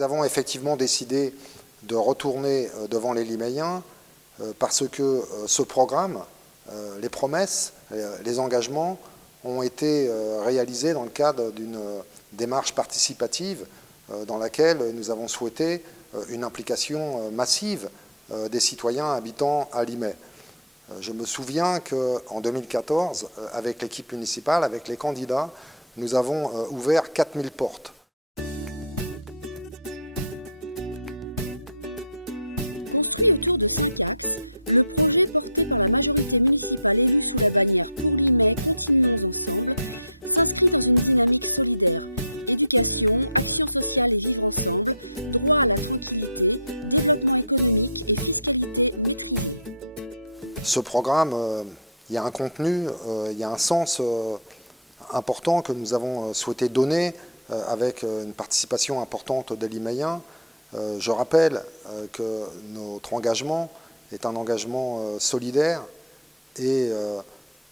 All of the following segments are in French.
Nous avons effectivement décidé de retourner devant les Liméens parce que ce programme, les promesses, les engagements ont été réalisés dans le cadre d'une démarche participative dans laquelle nous avons souhaité une implication massive des citoyens habitant à Limay. Je me souviens qu'en 2014, avec l'équipe municipale, avec les candidats, nous avons ouvert 4000 portes. Ce programme, il y a un contenu, il y a un sens important que nous avons souhaité donner avec une participation importante des Liméens. Je rappelle que notre engagement est un engagement solidaire et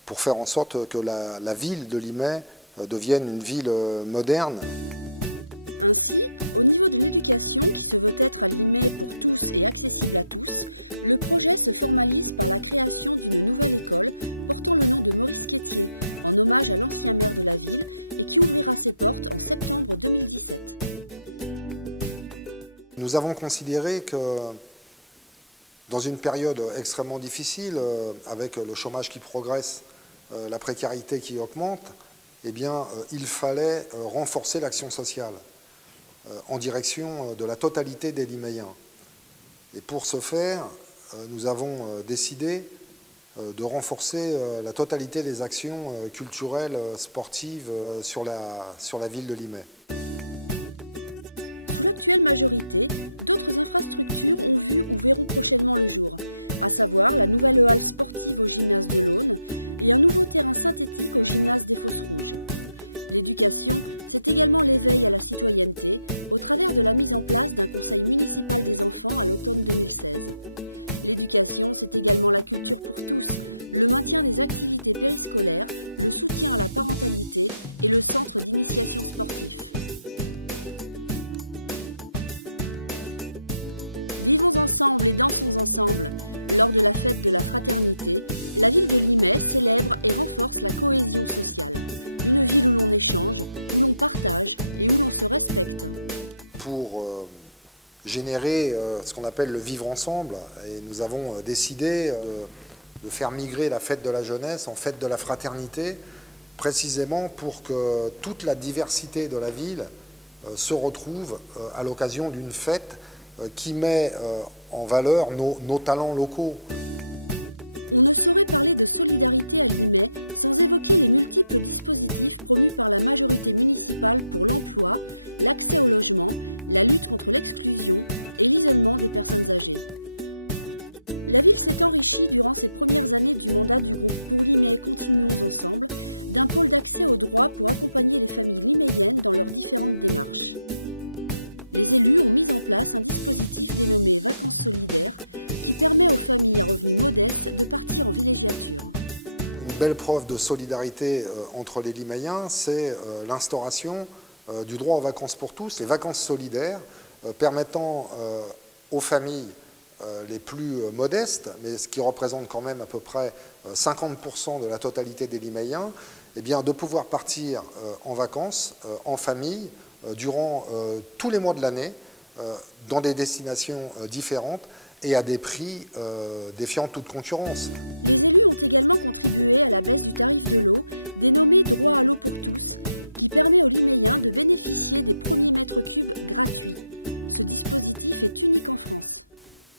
pour faire en sorte que la ville de Limay devienne une ville moderne. Nous avons considéré que dans une période extrêmement difficile, avec le chômage qui progresse, la précarité qui augmente, eh bien, il fallait renforcer l'action sociale en direction de la totalité des Liméens. Et pour ce faire, nous avons décidé de renforcer la totalité des actions culturelles, sportives sur la ville de Limay. Pour générer ce qu'on appelle le vivre ensemble, et nous avons décidé de faire migrer la fête de la jeunesse en fête de la fraternité, précisément pour que toute la diversité de la ville se retrouve à l'occasion d'une fête qui met en valeur nos talents locaux. Une belle preuve de solidarité entre les Liméens, c'est l'instauration du droit aux vacances pour tous, les vacances solidaires, permettant aux familles les plus modestes, mais ce qui représente quand même à peu près 50% de la totalité des Liméens, eh bien, de pouvoir partir en vacances, en famille, durant tous les mois de l'année, dans des destinations différentes et à des prix défiant toute concurrence.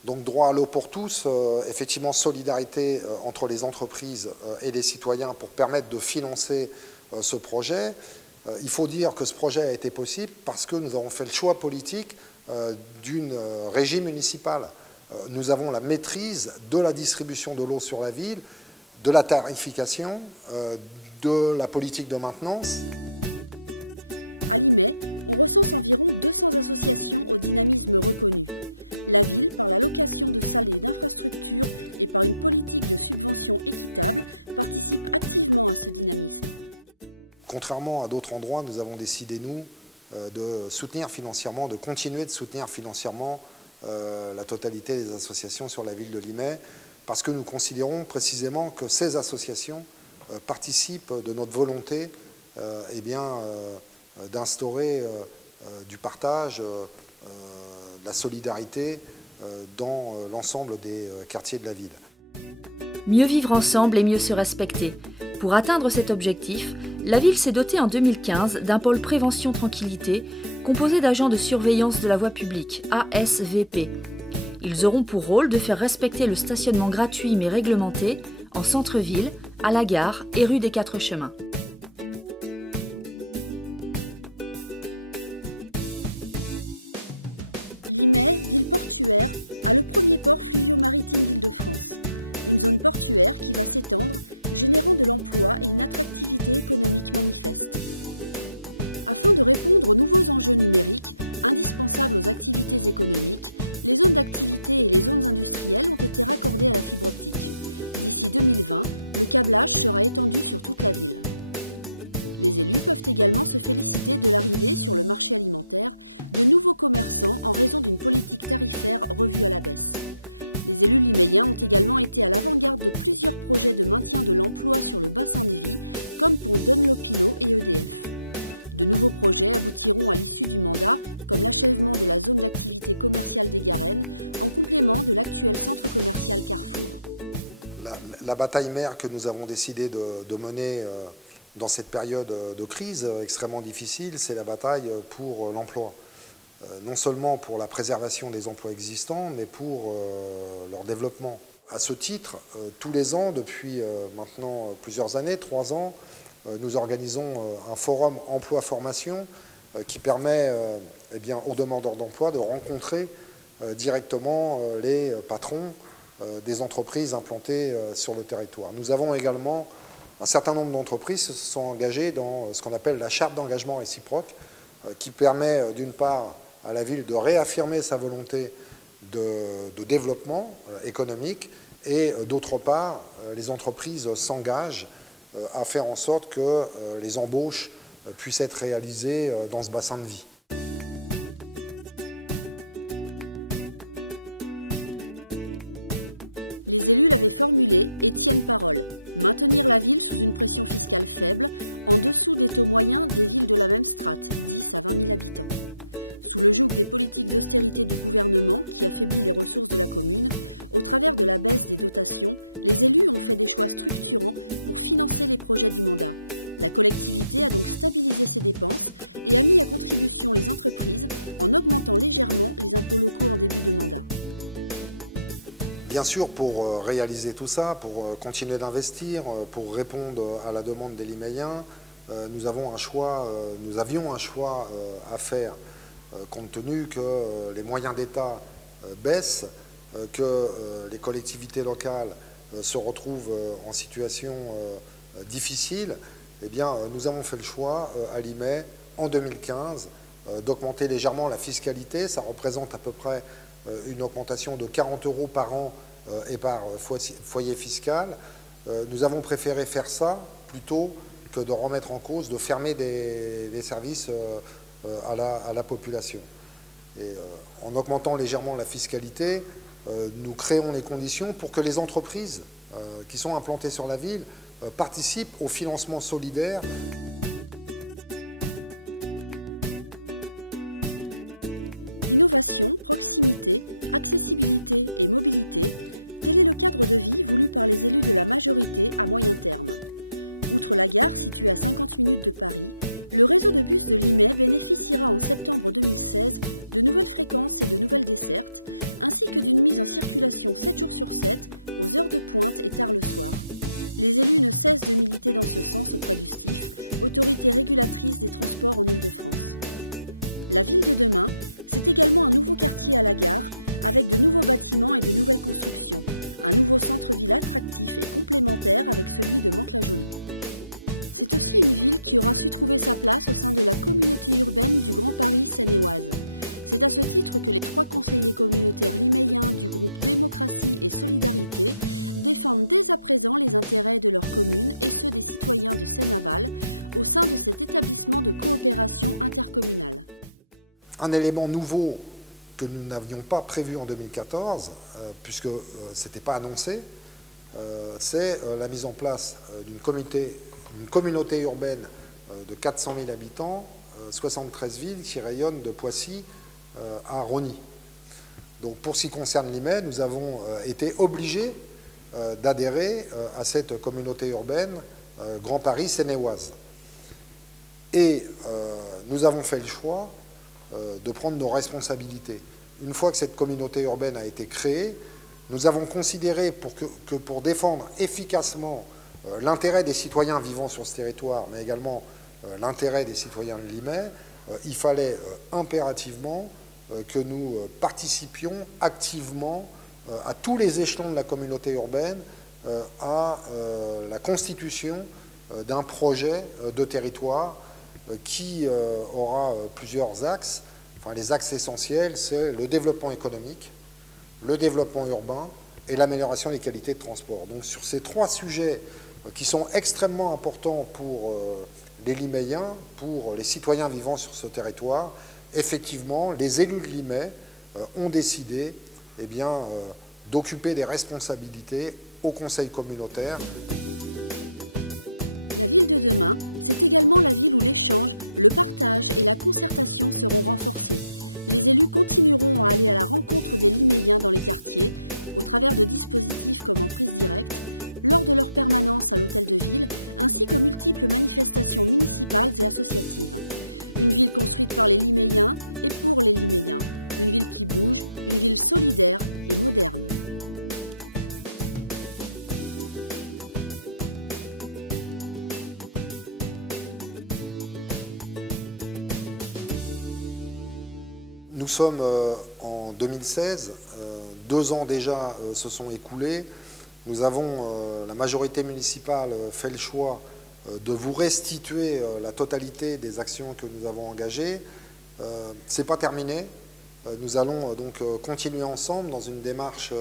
Donc droit à l'eau pour tous, effectivement solidarité entre les entreprises et les citoyens pour permettre de financer ce projet. Il faut dire que ce projet a été possible parce que nous avons fait le choix politique d'une régie municipale. Nous avons la maîtrise de la distribution de l'eau sur la ville, de la tarification, de la politique de maintenance. Contrairement à d'autres endroits, nous avons décidé, nous, de soutenir financièrement, de continuer de soutenir financièrement la totalité des associations sur la ville de Limay, parce que nous considérons précisément que ces associations participent de notre volonté d'instaurer du partage, de la solidarité dans l'ensemble des quartiers de la ville. Mieux vivre ensemble et mieux se respecter. Pour atteindre cet objectif, la ville s'est dotée en 2015 d'un pôle prévention tranquillité composé d'agents de surveillance de la voie publique, ASVP. Ils auront pour rôle de faire respecter le stationnement gratuit mais réglementé en centre-ville, à la gare et rue des Quatre Chemins. La bataille mère que nous avons décidé de mener dans cette période de crise extrêmement difficile, c'est la bataille pour l'emploi. Non seulement pour la préservation des emplois existants, mais pour leur développement. À ce titre, tous les ans, depuis maintenant plusieurs années, 3 ans, nous organisons un forum emploi-formation qui permet aux demandeurs d'emploi de rencontrer directement les patrons des entreprises implantées sur le territoire. Nous avons également un certain nombre d'entreprises qui se sont engagées dans ce qu'on appelle la charte d'engagement réciproque, qui permet d'une part à la ville de réaffirmer sa volonté de développement économique et d'autre part, les entreprises s'engagent à faire en sorte que les embauches puissent être réalisées dans ce bassin de vie. Bien sûr, pour réaliser tout ça, pour continuer d'investir, pour répondre à la demande des Liméens, nous avions un choix à faire, compte tenu que les moyens d'État baissent, que les collectivités locales se retrouvent en situation difficile. Eh bien, nous avons fait le choix à Limay, en 2015, d'augmenter légèrement la fiscalité. Ça représente à peu près une augmentation de 40 € par an et par foyer fiscal. Nous avons préféré faire ça plutôt que de remettre en cause, de fermer des services à la population. Et en augmentant légèrement la fiscalité, nous créons les conditions pour que les entreprises qui sont implantées sur la ville participent au financement solidaire. Un élément nouveau que nous n'avions pas prévu en 2014, puisque ce n'était pas annoncé, c'est la mise en place d'une communauté urbaine de 400 000 habitants, 73 villes qui rayonnent de Poissy à Rosny. Donc pour ce qui concerne Limay, nous avons été obligés d'adhérer à cette communauté urbaine Grand Paris Seine-et-Oise. Et nous avons fait le choix de prendre nos responsabilités. Une fois que cette communauté urbaine a été créée, nous avons considéré que pour défendre efficacement l'intérêt des citoyens vivant sur ce territoire, mais également l'intérêt des citoyens de Limay, il fallait impérativement que nous participions activement à tous les échelons de la communauté urbaine à la constitution d'un projet de territoire qui aura plusieurs axes. Enfin, les axes essentiels, c'est le développement économique, le développement urbain et l'amélioration des qualités de transport. Donc sur ces trois sujets qui sont extrêmement importants pour les Liméens, pour les citoyens vivant sur ce territoire, effectivement, les élus de Limay ont décidé d'occuper des responsabilités au conseil communautaire. Nous sommes en 2016, 2 ans déjà se sont écoulés. Nous avons, la majorité municipale, fait le choix de vous restituer la totalité des actions que nous avons engagées. Ce n'est pas terminé. Nous allons donc continuer ensemble dans une démarche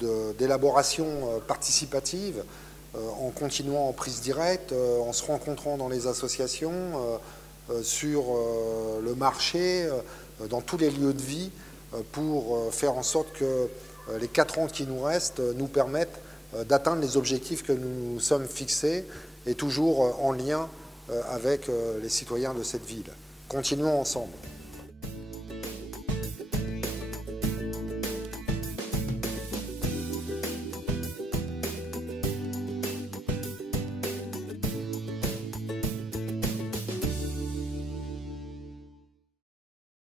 d'élaboration participative, en continuant en prise directe, en se rencontrant dans les associations, sur le marché, dans tous les lieux de vie, pour faire en sorte que les 4 ans qui nous restent nous permettent d'atteindre les objectifs que nous nous sommes fixés et toujours en lien avec les citoyens de cette ville. Continuons ensemble.